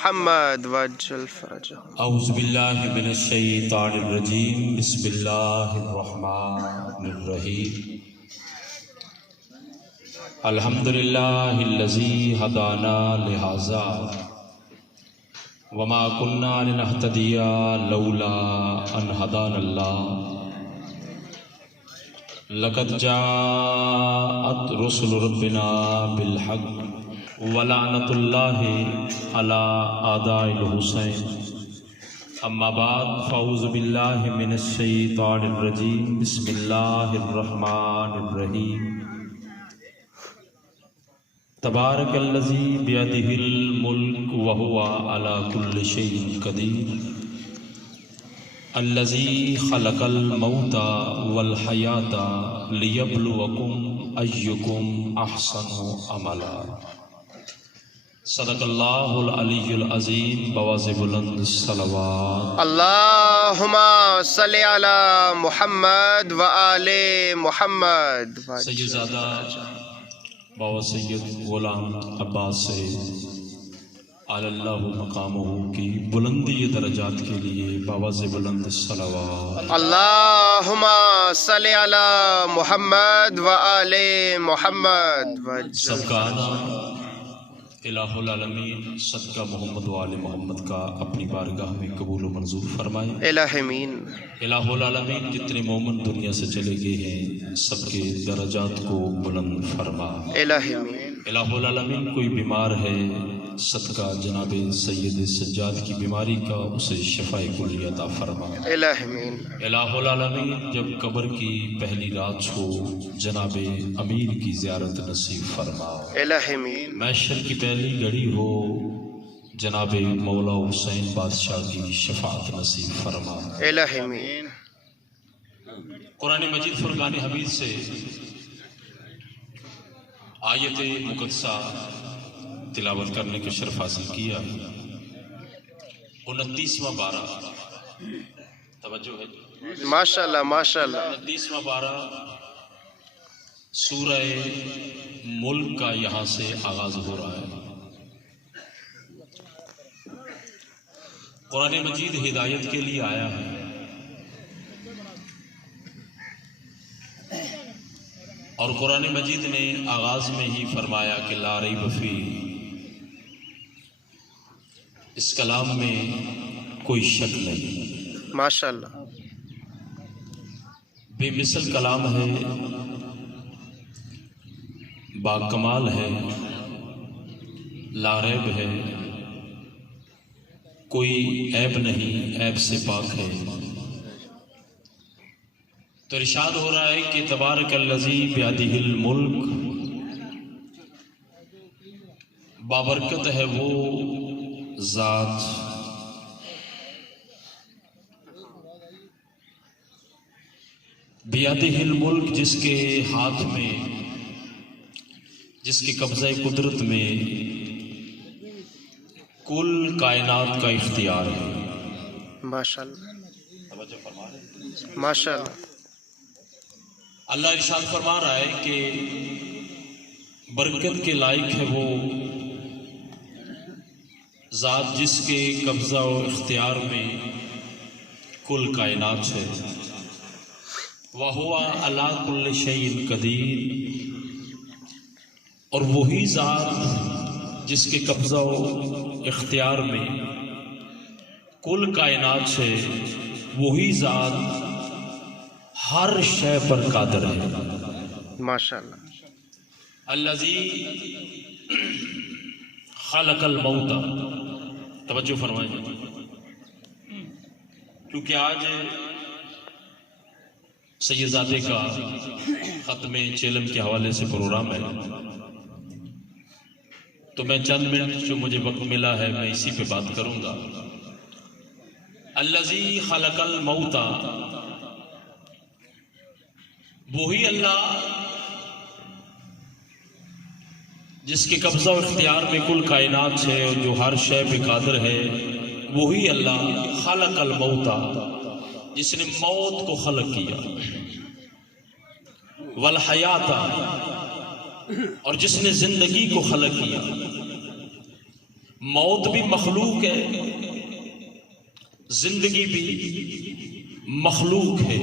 محمد وجل فرجهم. اعوذ باللہ من الشیطان الرجیم بسم اللہ الرحمن الرحیم الحمدللہ الذی ہدانا لہذا وما كنا لنہتدی لولا ان ہدانا اللہ لقد جاءت رسل ربنا بالحق ولعنت اللہ علی اعداء الحسین اما بعد فاعوذ باللہ من الشیطان الرجیم بسم اللہ الرحمن الرحیم تبارک الذی بیدہ الملک وہو علی کل شیء قدیر الذی خلق الموت والحیاۃ لیبلوکم ایکم احسن عملا صدق اللہ العلی العظیم بواز بلند الصلوات اللہم صلی علی محمد وآل محمد. سیدزادہ بابا سید غلام عباس سے علی اللہ مقامہ کی بلندی درجات کے لیے بواز بلند الصلوات اللہم صلی علی محمد وآل محمد. سب کا آنا الہ العالمین صدقہ محمد و آل محمد کا اپنی بارگاہ میں قبول و منظور فرمائے. الہمین. الہ العالمین جتنے مومن دنیا سے چلے گئے ہیں سب کے درجات کو بلند فرما. الہمین. الہ العالمین کوئی بیمار ہے صدقہ جناب سید سجاد کی بیماری کا اسے شفاء کلی عطا فرما. الہمین. الہ العالمین جب قبر کی پہلی رات ہو جناب امیر کی زیارت نصیب فرما. الہمین. محشر کی پہلی گھڑی ہو جناب مولا حسین بادشاہ کی شفاعت نصیب فرما. الہمین. قرآن مجید فرقان حمید سے آیت مقدسہ تلاوت کرنے کا شرف حاصل کیا. 29واں بارہ توجہ ہے ماشاءاللہ ماشاءاللہ. 29واں بارہ سورہ ملک کا یہاں سے آغاز ہو رہا ہے. قرآن مجید ہدایت کے لیے آیا ہے اور قرآن مجید نے آغاز میں ہی فرمایا کہ لا ریب فیہ، اس کلام میں کوئی شک نہیں. ماشاءاللہ. بے مثل کلام ہے، با کمال ہے، لا ریب ہے، کوئی عیب نہیں، عیب سے پاک ہے. تو ارشاد ہو رہا ہے کہ تبارک الذی بیدہ الملک، بابرکت ہے وہ ذات بیدہ الملک جس کے ہاتھ میں، جس کے قبضہ قدرت میں کل کائنات کا اختیار ہے. ماشاءاللہ ماشاءاللہ. اللہ ارشاد فرما رہا ہے کہ برکت کے لائق ہے وہ ذات جس کے قبضہ و اختیار میں کل کائنات ہے. وَهُوَ عَلَىٰ كُلِّ شَيْءٍ قَدِيرٌ، اور وہی ذات جس کے قبضہ و اختیار میں کل کائنات ہے، وہی ذات ہر شے پر قادر ہے. ماشاءاللہ. الذی خلق الموت، توجہ فرمائیں کیونکہ آج سیدزادے کا ختم چیلم کے حوالے سے پروگرام ہے، تو میں چند منٹ جو مجھے وقت ملا ہے میں اسی پہ بات کروں گا. الذی خلق الموت، وہی اللہ جس کے قبضہ و اختیار میں کل کائنات ہے اور جو ہر شے پہ قادر ہے، وہی اللہ خلق الموت، جس نے موت کو خلق کیا، والحیات، اور جس نے زندگی کو خلق کیا. موت بھی مخلوق ہے، زندگی بھی مخلوق ہے،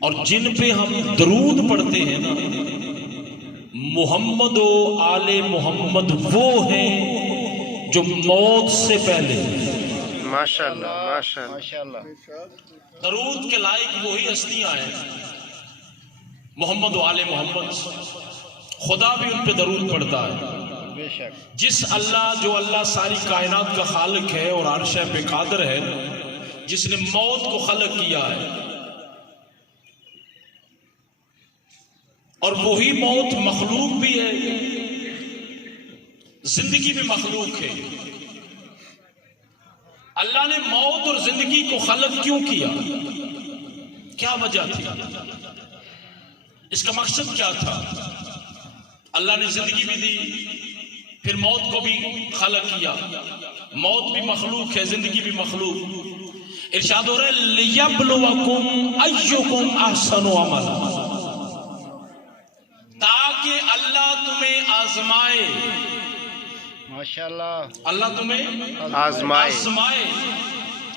اور جن پہ ہم درود پڑھتے ہیں نا، محمد و آل محمد وہ ہیں جو موت سے پہلے۔ ماشاءاللہ ماشاءاللہ درود کے لائق وہی ہستیاں ہیں، محمد و آل محمد۔ خدا بھی ان پہ درود پڑھتا ہے۔ جس اللہ، جو اللہ ساری کائنات کا خالق ہے اور عرش پہ قادر ہے، جس نے موت کو خلق کیا ہے، اور وہی موت مخلوق بھی ہے، زندگی بھی مخلوق ہے۔ اللہ نے موت اور زندگی کو خلق کیوں کیا؟ کیا وجہ تھی؟ اس کا مقصد کیا تھا؟ اللہ نے زندگی بھی دی، پھر موت کو بھی خلق کیا۔ موت بھی مخلوق ہے، زندگی بھی مخلوق۔ ارشاد ہو رہا ہے لِيَبْلُوَكُمْ أَيُّكُمْ أَحْسَنُ عَمَلًا، تاکہ اللہ تمہیں آزمائے۔ ماشاءاللہ، اللہ تمہیں آزمائے۔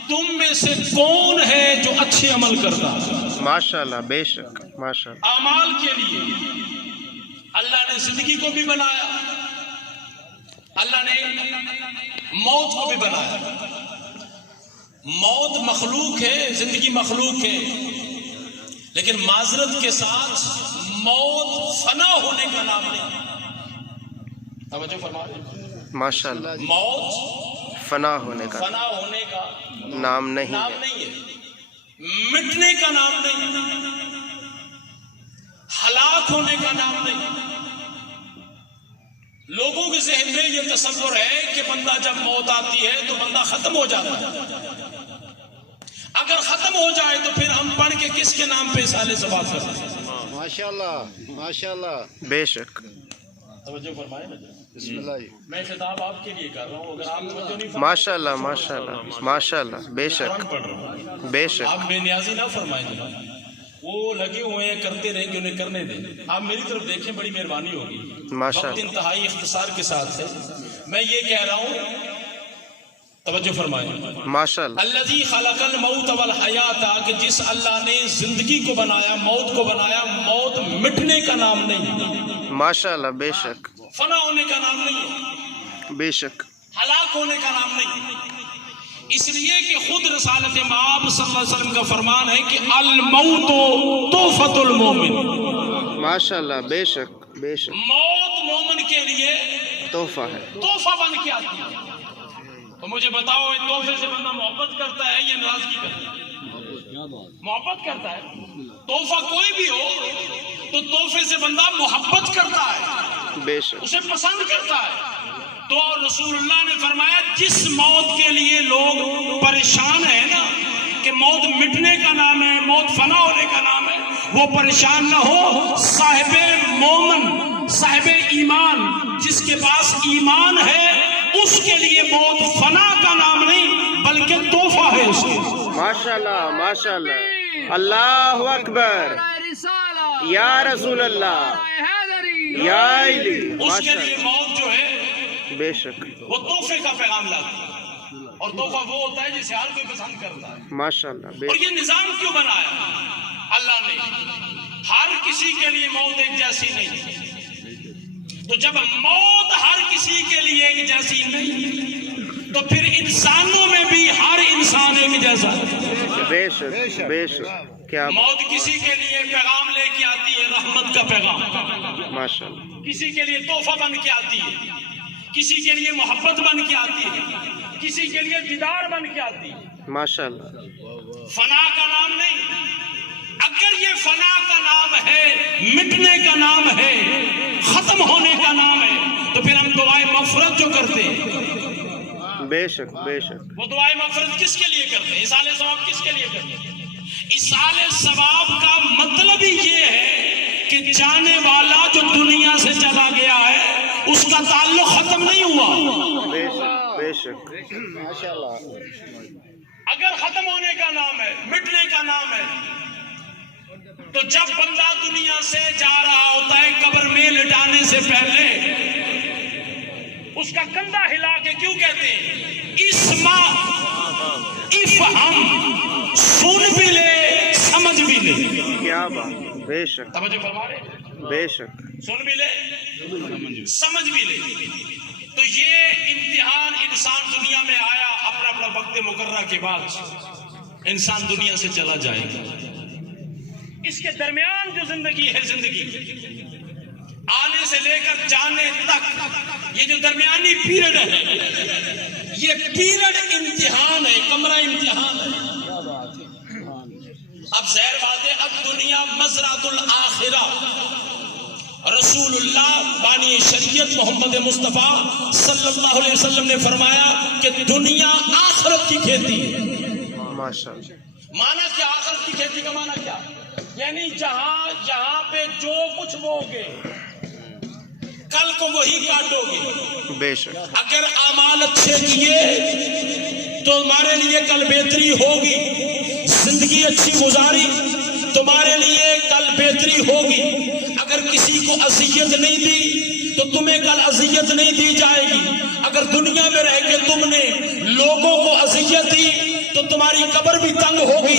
تم میں سے کون ہے جو اچھے عمل کرتا ہے؟ ماشاءاللہ، بے شک، ماشاءاللہ۔ اعمال کے لیے اللہ نے زندگی کو بھی بنایا، اللہ نے موت کو بھی بنایا۔ موت مخلوق ہے، زندگی مخلوق ہے، لیکن معذرت کے ساتھ موت فنا ہونے کا نام نہیں۔ توجہ فرمائیں، ماشاءاللہ، موت فنا ہونے کا فنا ہونے کا نام نہیں نام ہے۔ نہیں ہے، مٹنے کا نام نہیں، ہلاک ہونے کا نام نہیں۔ لوگوں کے ذہن میں یہ تصور ہے کہ بندہ جب موت آتی ہے تو بندہ ختم ہو جاتا ہے۔ اگر ختم ہو جائے تو پھر ہم پڑھ کے کس کے نام پہ سالے ثواب کرتے ہیں؟ ماشاءاللہ، ماشاءاللہ، بے شک۔ توجہ فرمائیں، بسم اللہ۔ میں خطاب آپ کے لیے کر رہا ہوں، اگر آپ توجہ نہیں ماشاءاللہ ماشاءاللہ ماشاءاللہ، بے شک پڑھ رہا ہوں، بے شک۔ آپ بے نیازی نہ فرمائیں جناب، وہ لگے ہوئے ہیں کرتے رہیں گے، انہیں کرنے دیں۔ آپ میری طرف دیکھیں، بڑی مہربانی ہوگی۔ ماشاءاللہ۔ وقت انتہائی اختصار کے ساتھ ہے، میں یہ کہہ رہا ہوں، توجہ فرمائیں۔ ماشاءاللہ، الذی خلق الموت والحیات، کہ جس اللہ نے زندگی کو بنایا، موت کو بنایا۔ موت مٹنے کا نام نہیں، ماشاءاللہ، بے شک، فنا ہونے کا نام نہیں، بے شک۔ ہلاک ہونے کا نام نہیں۔ اس لیے کہ خود رسالت مآب صلی اللہ علیہ وسلم کا فرمان ہے کہ الموت تحفۃ المومن، ماشاءاللہ، بے شک بے شک، موت مومن کے لیے تحفہ ہے۔ تحفہ بن کے آتی ہے۔ تو مجھے بتاؤ، اس تحفے سے بندہ محبت کرتا ہے یا ناراضگی کرتا ہے؟ محبت کرتا ہے۔ تحفہ کوئی بھی ہو تو تحفے سے بندہ محبت کرتا ہے، بے شک، اسے پسند کرتا ہے۔ تو رسول اللہ نے فرمایا جس موت کے لیے لوگ پریشان ہیں نا، کہ موت مٹنے کا نام ہے، موت فنا ہونے کا نام ہے، وہ پریشان نہ ہو۔ صاحب مومن، صاحب ایمان، جس کے پاس ایمان ہے، اس کے لیے موت فنا کا نام نہیں بلکہ تحفہ ہے اس کو۔ ماشاءاللہ ماشاءاللہ، اللہ اکبر، یا رسول اللہ، یا علی، اس کے ماشاءاللہ، لیے موت جو ہے بے شک، وہ تحفے کا پیغام لاتی ہے، اور تحفہ وہ ہوتا ہے جسے ہر کوئی پسند کرتا ہے۔ ماشاءاللہ، بے اور یہ نظام کیوں بنایا اللہ نے؟ ہر کسی کے لیے موت ایک جیسی نہیں، تو جب موت ہر کسی کے لیے ایک جیسی نہیں، تو پھر انسانوں میں بھی ہر انسان ایک جیسا ہے۔ بے شک بے شک، کیا موت کسی کے لیے پیغام لے کے آتی ہے، رحمت کا پیغام، ماشاءاللہ، کسی کے لیے تحفہ بن کے آتی ہے، کسی کے لیے محبت بن کے آتی ہے، کسی کے لیے دیدار بن کے آتی ہے۔ ماشاءاللہ، فنا کا نام نہیں۔ اگر یہ فنا کا نام ہے، مٹنے کا نام ہے، ختم ہونے کا نام ہے، تو پھر ہم دعائے مغفرت جو کرتے ہیں، بے شک بے شک، وہ دعائے مغفرت کس کے لیے کرتے ہیں؟ ایصال ثواب کس کے لیے کرتے ہیں؟ ایصال ثواب کا مطلب ہی یہ ہے کہ جانے والا جو دنیا سے چلا گیا ہے، اس کا تعلق ختم نہیں ہوا۔ بے شک بے شک، ماشاءاللہ، اگر ختم ہونے کا نام ہے، مٹنے کا نام ہے، تو جب بندہ دنیا سے جا رہا ہوتا ہے، قبر میں لٹانے سے پہلے اس کا کندھا ہلا کے کیوں کہتے ہیں اسما افہم، سن بھی لے سمجھ بھی لے. کیا بات، بے شک توجہ فرما رہے، بے شک سن بھی لے سمجھ بھی لے. تو یہ امتحان انسان دنیا میں آیا، اپنا اپنا وقت مقررہ کے بعد انسان دنیا سے چلا جائے گا. اس کے درمیان جو زندگی ہے، زندگی آنے سے لے کر جانے تک، یہ جو درمیانی پیریڈ ہے، یہ پیریڈ امتحان ہے، کمرہ امتحان ہے. اب ظاہر بات ہے، اب دنیا مزرعۃ الآخرہ. رسول اللہ بانی شریعت محمد مصطفیٰ صلی اللہ علیہ وسلم نے فرمایا کہ دنیا آخرت کی کھیتی ہے. ماشاء اللہ. مانا کیا آخرت کی کھیتی کا مانا کیا؟ یعنی جہاں پہ جو کچھ بوگے کل کو وہی کاٹو گے. بے شک. اگر اعمال اچھے کیے تو تمہارے لیے کل بہتری ہوگی، زندگی اچھی گزاری تمہارے لیے کل بہتری ہوگی. اگر کسی کو اذیت نہیں دی تو تمہیں کل اذیت نہیں دی جائے گی. اگر دنیا میں رہ کے تم نے لوگوں کو اذیت دی تو تمہاری قبر بھی تنگ ہوگی،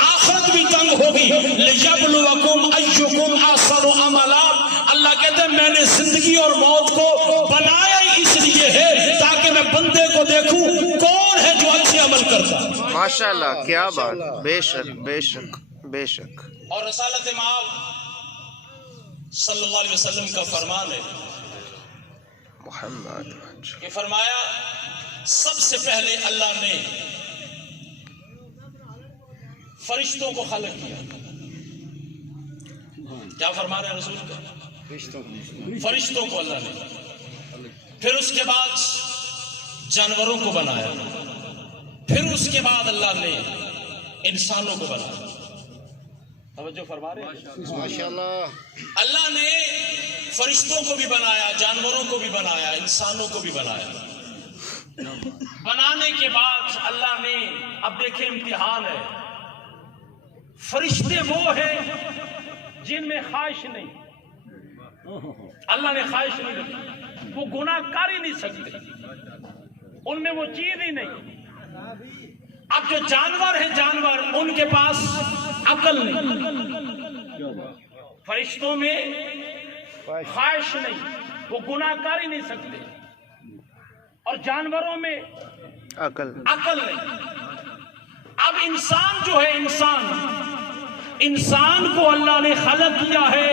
آخرت بھی تنگ ہوگی. لِيَبْلُوَكُمْ أَيُّكُمْ أَحْسَنُ عَمَلًا. اللہ کہتے ہیں میں نے زندگی اور موت کو بنایا ہی اس لیے ہے تاکہ میں بندے کو دیکھوں کون ہے جو اچھے عمل کرتا. ماشاء اللہ، کیا بات، بے شک بے شک بے شک. اور رسالت مآب صلی اللہ علیہ وسلم کا فرمان ہے محمد کہ فرمایا سب سے پہلے اللہ نے فرشتوں کو خلق کیا. کیا فرما رہے ہیں رسول کا؟ فرشتوں کو اللہ نے، پھر اس کے بعد جانوروں کو بنایا، پھر اس کے بعد اللہ نے انسانوں کو بنایا. توجہ فرما رہے ہیں؟ ماشاءاللہ. اللہ نے فرشتوں کو بھی بنایا، جانوروں کو بھی بنایا، انسانوں کو بھی بنایا. بنانے کے بعد اللہ نے، اب دیکھیں امتحان ہے. فرشتے وہ ہیں جن میں خواہش نہیں، اللہ نے خواہش نہیں رکھی، وہ گناہ کر ہی نہیں سکتے، ان میں وہ چیز ہی نہیں. اب جو جانور ہیں، جانور ان کے پاس عقل نہیں، فرشتوں میں خواہش نہیں، وہ گناہ کر ہی نہیں سکتے، اور جانوروں میں عقل. نہیں. اب انسان جو ہے، انسان کو اللہ نے خلق کیا ہے،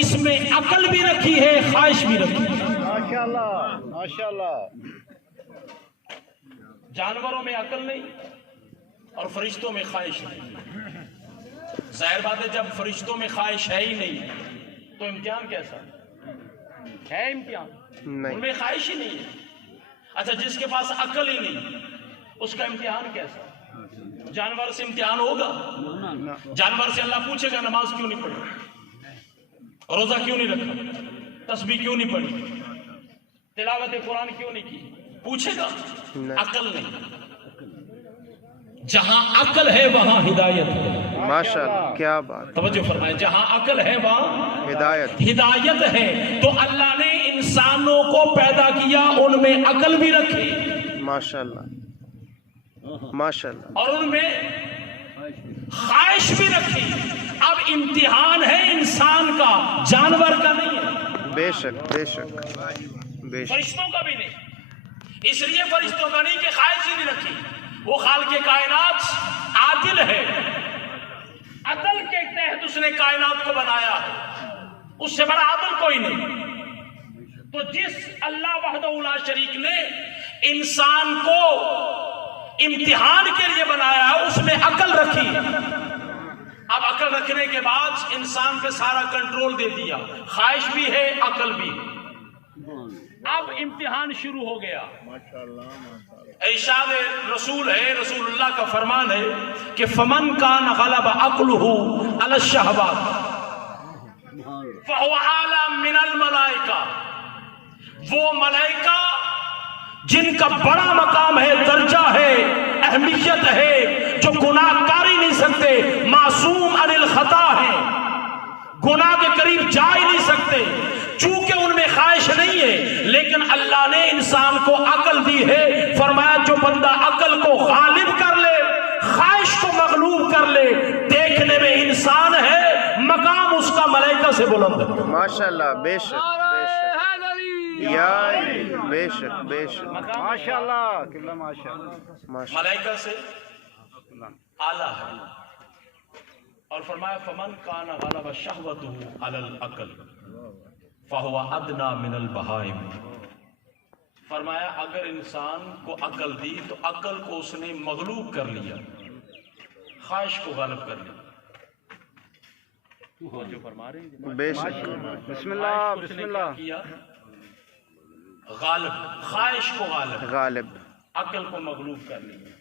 اس میں عقل بھی رکھی ہے، خواہش بھی رکھی ہے. ماشاءاللہ ماشاءاللہ. جانوروں میں عقل نہیں اور فرشتوں میں خواہش نہیں. ظاہر بات ہے جب فرشتوں میں خواہش ہے ہی نہیں تو امتحان کیسا ہے؟ امتحان ان میں خواہش ہی نہیں ہے. اچھا جس کے پاس عقل ہی نہیں اس کا امتحان کیسا؟ جانور سے امتحان ہوگا؟ جانور سے اللہ پوچھے گا نماز کیوں نہیں پڑھی، روزہ کیوں نہیں رکھا، تسبیح کیوں نہیں پڑھی، تلاوت قرآن کیوں نہیں کی؟ پوچھے گا؟ عقل نہیں. جہاں عقل ہے وہاں ہدایت ہے. ماشاءاللہ، کیا بات. توجہ فرمائے، جہاں عقل ہے وہاں ہدایت ہے. تو اللہ نے انسانوں کو پیدا کیا، ان میں عقل بھی رکھی، ماشاءاللہ ماشاءاللہ، اور ان میں خواہش بھی رکھی. اب امتحان ہے انسان کا، جانور کا نہیں ہے. بے شک بے شک بے شک. فرشتوں کا بھی نہیں. اس لیے فرشتوں کا نہیں کہ خواہش ہی نہیں رکھی. وہ خالق کائنات عادل ہے، عدل کے تحت اس نے کائنات کو بنایا ہے، اس سے بڑا عادل کوئی نہیں. تو جس اللہ وحدہ لا شریک نے انسان کو امتحان کے لیے بنایا ہے اس میں عقل رکھی. اب عقل رکھنے کے بعد انسان پہ سارا کنٹرول دے دیا، خواہش بھی ہے، عقل بھی. اب امتحان شروع ہو گیا. ارشاد رسول ہے، رسول اللہ کا فرمان ہے کہ فمن کان غلب عقلہ علی الشہوات فہو اعلی من الملائکہ. وہ ملائکہ جن کا بڑا مقام ہے، درجہ ہے، اہمیت ہے، جو گناہ کر ہی نہیں سکتے، معصوم عن الخطا ہے، گناہ کے قریب جا ہی نہیں سکتے، چونکہ ان میں خواہش نہیں ہے لیکن اللہ نے انسان کو عقل دی ہے، فرمایا جو بندہ عقل کو غالب کر لے، خواہش کو مغلوب کر لے، دیکھنے میں انسان ہے، مقام اس کا ملائکہ سے بلند ہے۔ ماشاءاللہ، بے شک بے شک، یا بے شک بے شک، ماشاء اللہ قبلہ ماشاء اللہ۔ ملائکہ سے اعلیٰ ہے، اور فرمایا فمن کان غلب شہوتہ علی العقل فہو ادنی من البہائم۔ فرمایا اگر انسان کو عقل دی تو عقل کو اس نے مغلوب کر لیا، خواہش کو غالب کر لیا۔ جو فرما رہے ہیں بے شک، بسم اللہ بسم اللہ، کیا غالب، خواہش کو غالب، عقل کو مغلوب کر لیا،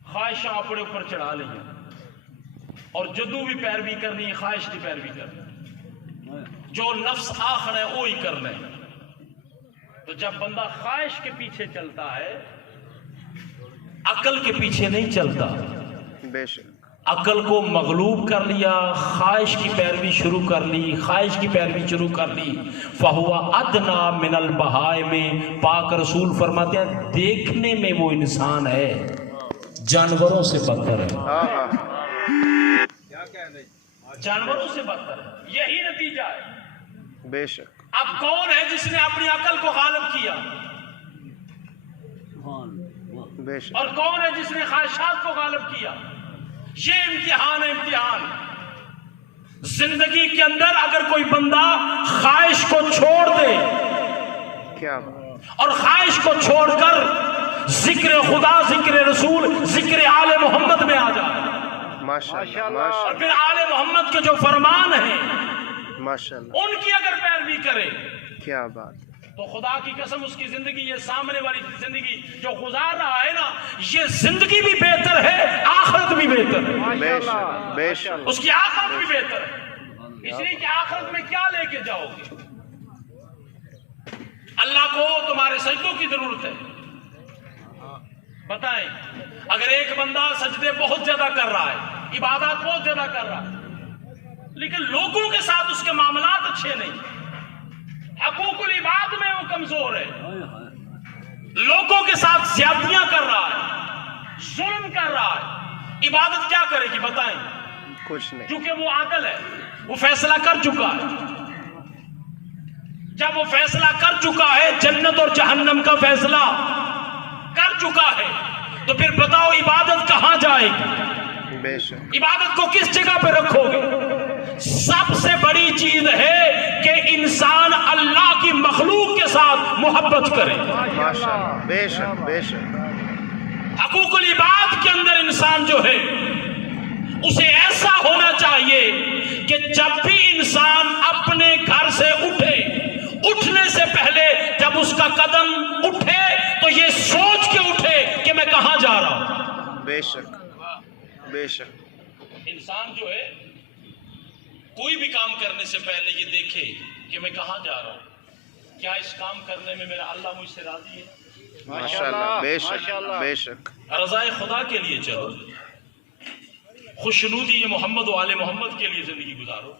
خواہشاں اپنے اوپر چڑھا لیا، اور جدو بھی پیروی کرنی ہے خواہش کی پیروی کرنی، جو نفس آخر ہے وہی کرنا ہے۔ تو جب بندہ خواہش کے پیچھے چلتا ہے، عقل کے پیچھے نہیں چلتا، بے شک، عقل کو مغلوب کر لیا، خواہش کی پیروی شروع کر لی، خواہش کی پیروی شروع کر لی، فہو ادنی من البہائم۔ پاک رسول فرماتے ہیں دیکھنے میں وہ انسان ہے، جانوروں سے بدتر ہے، ہاں ہاں، جانوروں سے بدتر ہے، یہی نتیجہ ہے۔ بے شک، اب کون ہے جس نے اپنی عقل کو غالب کیا، بے شک، اور کون ہے جس نے خواہشات کو غالب کیا؟ یہ امتحان ہے، امتحان۔ زندگی کے اندر اگر کوئی بندہ خواہش کو چھوڑ دے کیا بات، اور خواہش کو چھوڑ کر ذکر خدا، ذکر رسول، ذکر آل محمد میں آ جائے، ماشاءاللہ اور پھر آل محمد کے جو فرمان ہیں ماشاءاللہ، ان کی اگر پیروی کرے کیا بات، تو خدا کی قسم اس کی زندگی، یہ سامنے والی زندگی جو گزار رہا ہے نا، یہ زندگی بھی بہتر ہے، آخرت بھی بہتر ہے، بے شک بے شک، اس کی آخرت بھی بہتر ہے۔ اس لیے کہ آخرت میں کیا لے کے جاؤ گے؟ اللہ کو تمہارے سجدوں کی ضرورت ہے۔ بتائیں، اگر ایک بندہ سجدے بہت زیادہ کر رہا ہے، عبادات بہت زیادہ کر رہا ہے، لیکن لوگوں کے ساتھ اس کے معاملات اچھے نہیں، حقوق العباد میں وہ کمزور ہے، لوگوں کے ساتھ زیادتیاں کر رہا ہے، ظلم کر رہا ہے، عبادت کیا کرے گی؟ بتائیں، کچھ نہیں، کیونکہ وہ عادل ہے، وہ فیصلہ کر چکا ہے۔ جب وہ فیصلہ کر چکا ہے، جنت اور جہنم کا فیصلہ کر چکا ہے، تو پھر بتاؤ عبادت کہاں جائے گی؟ بے شک، عبادت کو کس جگہ پہ رکھو گے؟ سب سے بڑی چیز ہے کہ انسان اللہ کی مخلوق کے ساتھ محبت کرے۔ ماشاءاللہ، بے شک بے شک، حقوق العباد کے اندر انسان جو ہے اسے ایسا ہونا چاہیے کہ جب بھی انسان اپنے گھر سے اٹھے، اٹھنے سے پہلے جب اس کا قدم اٹھے تو یہ سوچ کے اٹھے کہ میں کہاں جا رہا ہوں۔ بے شک بے شک، انسان جو ہے کوئی بھی کام کرنے سے پہلے یہ دیکھے کہ میں کہاں جا رہا ہوں، کیا اس کام کرنے میں میرا اللہ مجھ سے راضی ہے؟ ماشاءاللہ، بے شک بے شک، رضائے خدا کے لیے چلو، خوشنودی محمد و آل محمد کے لیے زندگی گزارو۔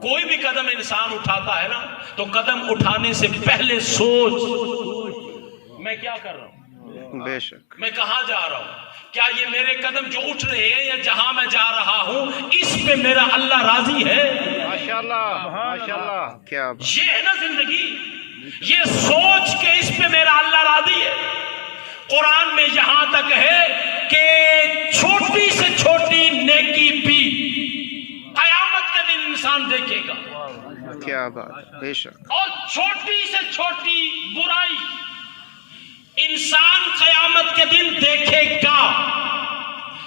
کوئی بھی قدم انسان اٹھاتا ہے نا، تو قدم اٹھانے سے پہلے سوچ میں کیا کر رہا ہوں، بے شک، میں کہاں جا رہا ہوں، کیا یہ میرے قدم جو اٹھ رہے ہیں یا جہاں میں جا رہا ہوں اس پہ میرا اللہ راضی ہے؟ ماشاءاللہ ماشاءاللہ، کیا بات، یہ ہے نا زندگی، یہ سوچ کے اس پہ میرا اللہ راضی ہے۔ قرآن میں یہاں تک ہے کہ چھوٹی سے چھوٹی نیکی بھی قیامت کے دن انسان دیکھے گا، کیا بات، بے شک، اور چھوٹی سے چھوٹی برائی انسان قیامت کے دن دیکھے گا،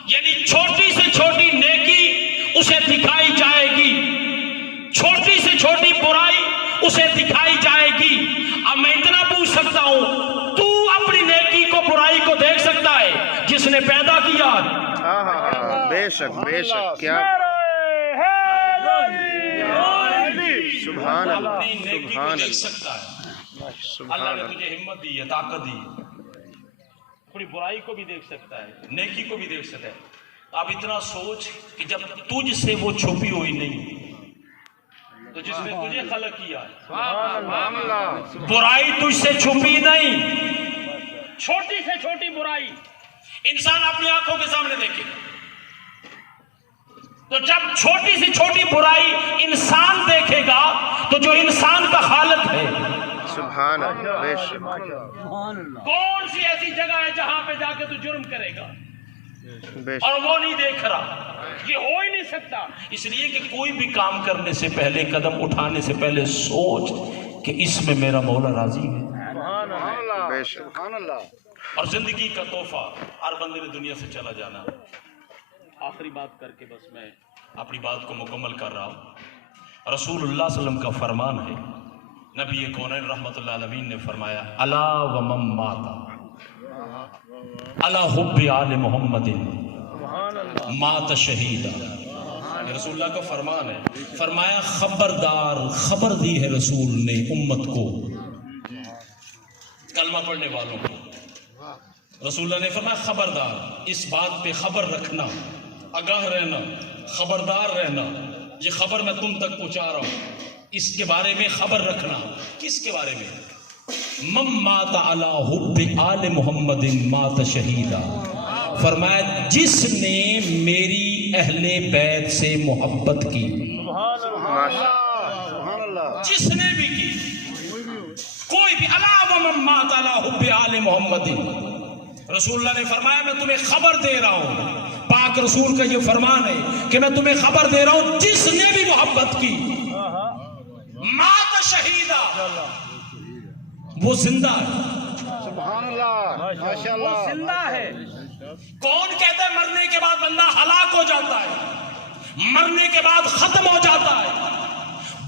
یعنی چھوٹی سے چھوٹی نیکی اسے دکھائی جائے گی، چھوٹی سے چھوٹی برائی اسے دکھائی جائے گی۔ اب میں اتنا پوچھ سکتا ہوں، تو اپنی نیکی کو برائی کو دیکھ سکتا ہے جس نے پیدا کیا؟ ہاں ہاں ہاں، بے شک بے شک، کیا سبحان اللہ، اپنی نیکی کو سبحان دیکھ اللہ، سکتا ہے۔ سبحان اللہ نے اللہ، تجھے ہمت دی ہے، طاقت دی ہے، تھوڑی برائی کو بھی دیکھ سکتا ہے، نیکی کو بھی دیکھ سکتا ہے۔ اب اتنا سوچ کہ جب تجھ سے وہ چھپی ہوئی نہیں، تو جس نے تجھے خلق کیا ہے. سبحان اللہ. برائی تجھ سے چھپی نہیں. چھوٹی سے چھوٹی برائی انسان اپنی آنکھوں کے سامنے دیکھے تو جب چھوٹی سے چھوٹی برائی انسان دیکھے گا تو جو انسان کا خالق ہے سبحان اللہ. بے شک کون سی ایسی جگہ ہے جہاں پہ جا کے تو جرم کرے گا بے شک اور وہ نہیں دیکھ رہا. یہ ہو ہی نہیں سکتا. اس لیے کہ کوئی بھی کام کرنے سے پہلے, قدم اٹھانے سے پہلے سوچ کہ اس میں میرا مولا راضی ہے. بے شک سبحان اللہ. اور زندگی کا تحفہ ہر بندے نے دنیا سے چلا جانا. آخری بات کر کے بس میں اپنی بات کو مکمل کر رہا ہوں. رسول اللہ صلی اللہ علیہ وسلم کا فرمان ہے, نبی کونین رحمت اللہ علیہ نے فرمایا, الا ومن مات علی حب آل محمد مات شہیدا. رسول اللہ کا فرمان ہے. فرمایا خبردار, خبر دی ہے رسول نے امت کو, کلمہ پڑھنے والوں کو. رسول اللہ نے فرمایا خبردار, اس بات پہ خبر رکھنا, آگاہ رہنا, خبردار رہنا. یہ خبر میں تم تک پہنچا رہا ہوں, اس کے بارے میں خبر رکھنا. کس کے بارے میں؟ من مات علی حب آل محمد مات شہیدا. فرمایا جس نے میری اہل بیت سے محبت کی, سبحان اللہ. جس نے بھی کی, کوئی بھی. الا ومن مات علی حب آل محمد. رسول اللہ نے فرمایا میں تمہیں خبر دے رہا ہوں, پاک رسول کا یہ فرمان ہے کہ میں تمہیں خبر دے رہا ہوں, جس نے بھی محبت کی مات شہیدا, وہ زندہ ہے. سبحان اللہ. ماشاء اللہ. وہ زندہ ہے. کون کہتا ہے مرنے کے بعد بندہ ہلاک ہو جاتا ہے, مرنے کے بعد ختم ہو جاتا ہے؟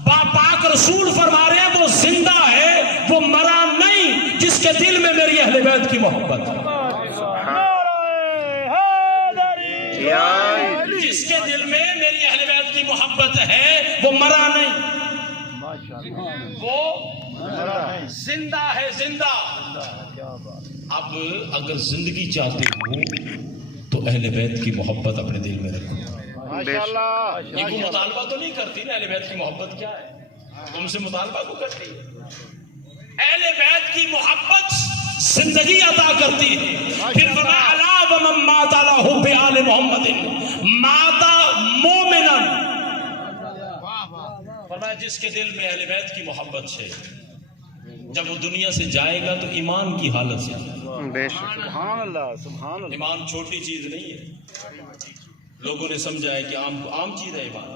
پاک رسول فرما رہے ہیں وہ زندہ ہے, وہ مرا نہیں, جس کے دل میں میری اہل بیت کی محبت ہے. جس کے دل میں میری اہل بیت کی محبت ہے وہ مرا نہیں, وہ زندہ ہے, زندہ. اب اگر زندگی چاہتے ہو تو اہل بیت کی محبت اپنے دل میں رکھو. ماشاء اللہ. یہ کوئی مطالبہ تو نہیں کرتی نا, اہل بیت کی محبت کیا ہے, تم سے مطالبہ کو کرتی ہے. اہل بیت کی محبت زندگی عطا کرتی ہے. پھر فرمایا الا ومن مات علی حب آل محمد مات مومنا. فرمایا جس کے دل میں اہل بیت کی محبت ہے, جب وہ دنیا سے جائے گا تو ایمان کی حالت سے. بے شک سبحان اللہ. سبحان اللہ. ایمان چھوٹی چیز نہیں ہے. لوگوں نے سمجھا ہے کہ عام چیز ہے ایمان.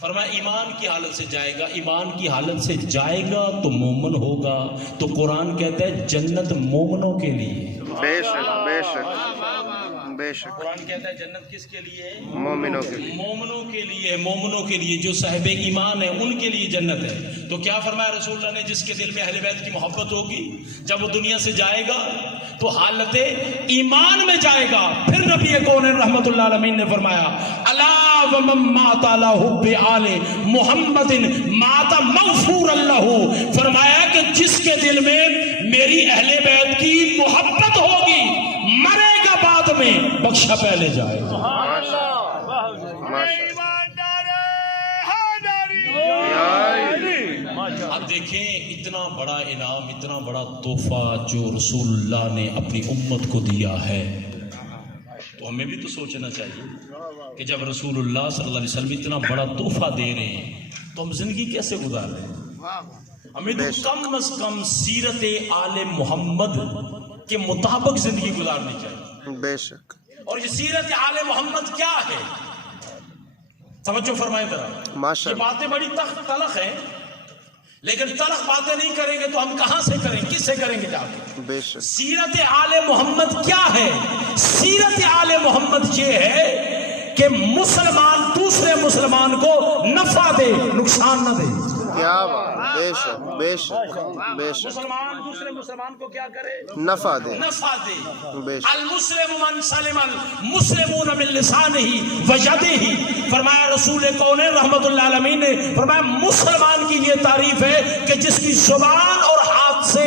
فرمایا ایمان کی حالت سے جائے گا, ایمان کی حالت سے جائے گا تو مومن ہوگا. تو قرآن کہتا ہے جنت مومنوں کے لیے. بے شک بے شک بے شک. قرآن کہتا ہے جنت کس کے لیے؟ مومنوں کے لیے. مومنوں کے لیے. مومنوں کے لیے جو صاحب ایمان ہے ان کے لیے جنت ہے. تو کیا فرمایا رسول اللہ نے, جس کے دل میں اہل بیت کی محبت ہوگی جب وہ دنیا سے جائے گا تو حالت ایمان میں جائے گا. پھر نبی کونین رحمت اللہ علیہ نے فرمایا الا ومن مات علی حب آل محمد مات مغفور اللہ. فرمایا کہ جس کے دل میں میری اہل بیت کی محبت ہوگی مرے گا بعد میں, بخشا پہلے جائے گا. اب دیکھیں اتنا بڑا انعام, اتنا بڑا تحفہ جو رسول اللہ نے اپنی امت کو دیا ہے, تو ہمیں بھی تو سوچنا چاہیے کہ جب رسول اللہ صلی اللہ علیہ وسلم اتنا بڑا تحفہ دے رہے ہیں تو ہم زندگی کیسے گزار رہے ہیں. ہمیں تو کم از کم سیرت آل محمد کے مطابق زندگی گزارنی چاہیے. بے شک. اور یہ سیرت آل محمد کیا ہے, توجہ فرمائیں ذرا. ماشاء یہ اللہ. باتیں بڑی تلخ ہیں, لیکن تلخ باتیں نہیں کریں گے تو ہم کہاں سے کریں, کس سے کریں گے جا کے. بے شک. سیرت آل محمد کیا ہے؟ سیرت آل محمد یہ ہے کہ مسلمان دوسرے مسلمان کو نفع دے, نقصان نہ دے. کیا بات. بے شک بے شک بے شک. مسلمان دوسرے مسلمان کو کیا کرے؟ نفع دے. نفع دے. بے شک. المسلم من سلم المسلمون من لسانہ و یدہ. فرمایا رسول کونین رحمت اللہ علیہ نے فرمایا مسلمان کی یہ تعریف ہے کہ جس کی زبان اور ہاتھ سے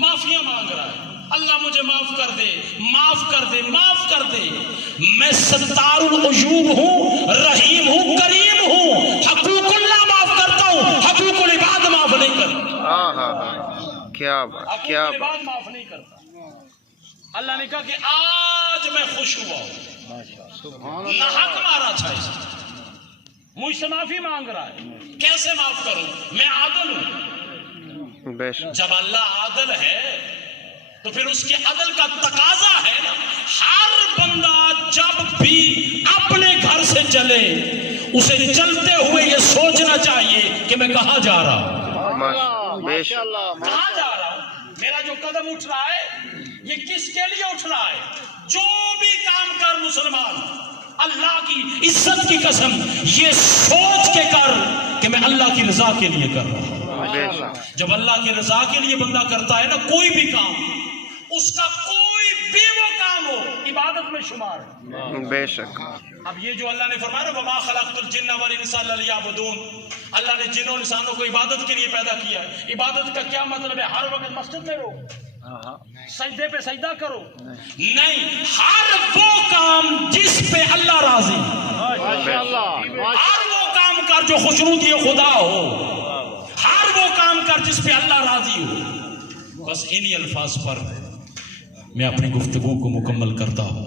معافیاں مانگ رہا ہے، اللہ مجھے معاف کر دے، معاف کر دے، معاف کر دے۔ میں ستار العیوب ہوں، رحیم ہوں، کریم ہوں، حقوق اللہ معاف کرتا ہوں، حقوق العباد معاف نہیں کرتا۔ ہاں ہاں ہاں، کیا بات، کیا حقوق بات۔ العباد معاف نہیں کرتا۔ اللہ نے کہا کہ آج میں خوش ہوا ہوں، نہ حق مارا تھا اس نے، مجھ سے معافی مانگ رہا ہے، کیسے معاف کروں؟ میں عادل ہوں۔ بے شک، جب اللہ عادل ہے تو پھر اس کے عدل کا تقاضا ہے نا، ہر بندہ جب بھی اپنے گھر سے چلے اسے چلتے ہوئے یہ سوچنا چاہیے کہ میں کہاں جا رہا ہوں، بے شک، کہاں جا رہا ہوں، میرا جو قدم اٹھ رہا ہے یہ کس کے لیے اٹھ رہا ہے۔ جو بھی کام کر مسلمان، اللہ کی عزت کی قسم یہ سوچ کے کر کہ میں اللہ کی رضا کے لیے کر رہا ہوں۔ بے شک، جب اللہ کی رضا کے لیے بندہ کرتا ہے نا کوئی بھی کام، اس کا کوئی بھی وہ کام ہو عبادت میں شمار ہے۔ بے شک، اب یہ جو اللہ نے فرمایا نا وما خلقت الجن والانس الا لیعبدون، اللہ نے جنوں انسانوں کو عبادت کے لیے پیدا کیا ہے۔ عبادت کا کیا مطلب ہے؟ ہر وقت مسجد میں رہو، سجدے پہ سجدہ کرو؟ نہیں، ہر وہ کام جس پہ اللہ راضی، ہر وہ کام کر جو خوشنودی خدا ہو، ہر وہ کام کر جس پہ اللہ راضی ہو۔ بس انہی الفاظ پر میں اپنی گفتگو کو مکمل کرتا ہوں۔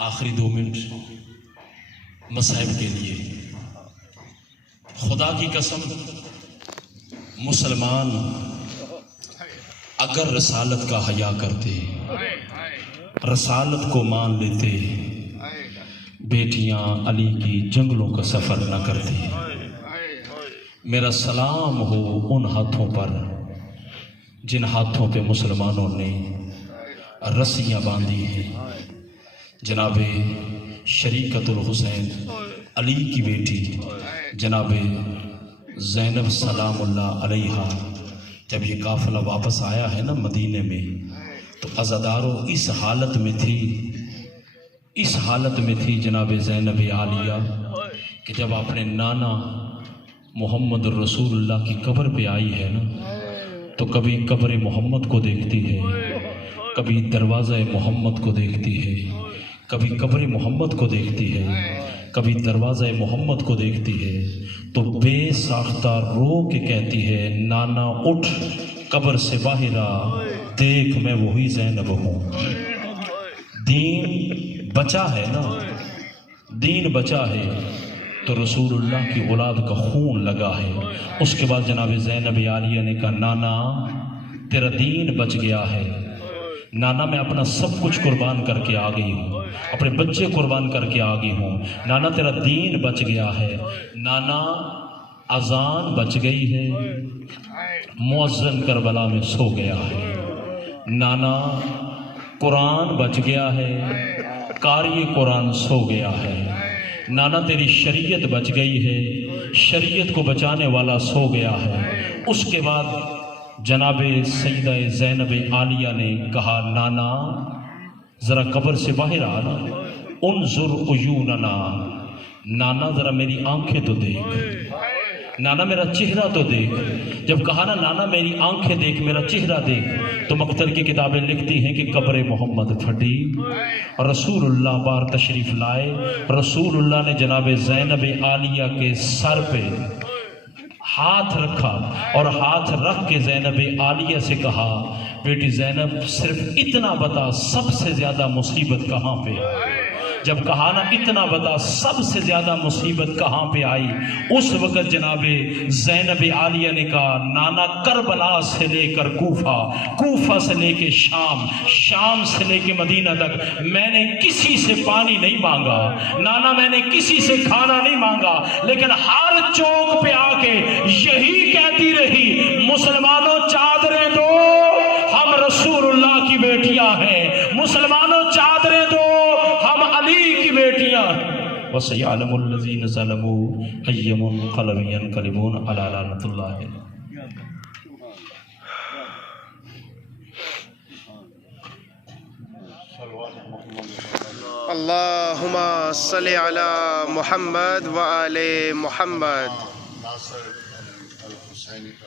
آخری 2 منٹ مصائب کے لیے، خدا کی قسم مسلمان اگر رسالت کا حیا کرتے، رسالت کو مان لیتے، بیٹیاں علی کی جنگلوں کا سفر نہ کرتی۔ میرا سلام ہو ان ہاتھوں پر جن ہاتھوں پہ مسلمانوں نے رسیاں باندھی ہیں۔ جناب شریکت الحسین علی کی بیٹی جناب زینب سلام اللہ علیہا، جب یہ قافلہ واپس آیا ہے نا مدینے میں، تو عزادارو اس حالت میں تھی جناب زینب عالیہ کہ جب اپنے نانا محمد رسول اللہ کی قبر پہ آئی ہے نا، تو کبھی قبر محمد کو دیکھتی ہے، کبھی دروازہ محمد کو دیکھتی ہے، کبھی قبر محمد کو دیکھتی ہے، کبھی دروازہ محمد کو دیکھتی ہے، تو بے ساختہ رو کے کہتی ہے نانا اٹھ قبر سے باہر آ، دیکھ میں وہی زینب ہوں۔ دین بچا ہے نا، دین بچا ہے تو رسول اللہ کی اولاد کا خون لگا ہے۔ اس کے بعد جناب زینب عالیہ نے کہا نانا تیرا دین بچ گیا ہے، نانا میں اپنا سب کچھ قربان کر کے آ گئی ہوں، اپنے بچے قربان کر کے آ گئی ہوں، نانا تیرا دین بچ گیا ہے، نانا اذان بچ گئی ہے، مؤذن کربلا میں سو گیا ہے، نانا قرآن بچ گیا ہے، قاری قرآن سو گیا ہے، نانا تیری شریعت بچ گئی ہے، شریعت کو بچانے والا سو گیا ہے۔ اس کے بعد جناب سیدہ زینب عالیہ نے کہا نانا ذرا قبر سے باہر آنا، انظر عیوننا، نانا ذرا میری آنکھیں تو دیکھ، نانا میرا چہرہ تو دیکھ۔ جب کہا نا نانا میری آنکھیں دیکھ، میرا چہرہ دیکھ، تو مقتل کی کتابیں لکھتی ہیں کہ قبر محمد پھٹی، رسول اللہ بار تشریف لائے، رسول اللہ نے جناب زینب عالیہ کے سر پہ ہاتھ رکھا اور ہاتھ رکھ کے زینب عالیہ سے کہا بیٹی زینب صرف اتنا بتا سب سے زیادہ مصیبت کہاں پہ؟ جب کہا نا اتنا بتا سب سے زیادہ مصیبت کہاں پہ آئی، اس وقت جناب زینب عالیہ نے کہا نانا کربلا سے لے کر کوفہ، کوفہ سے لے کے شام، شام سے لے کے مدینہ تک میں نے کسی سے پانی نہیں مانگا، نانا میں نے کسی سے کھانا نہیں مانگا، لیکن ہر چوک پہ آ کے یہی کہتی رہی مسلمانوں چادریں دو، ہم رسول اللہ کی بیٹیاں ہیں، مسلمانوں چادریں دو، ہم علی کی بیٹیاں ہیں۔ وَسَيَعْلَمُ الَّذِينَ ظَلَمُوا أَيَّ مُنقَلَبٍ يَنقَلِبُونَ عَلَىٰ لَعْنَةِ اللَّهِ۔ اللہم صلی علی محمد وآل محمد۔ ناصر الحسینی کا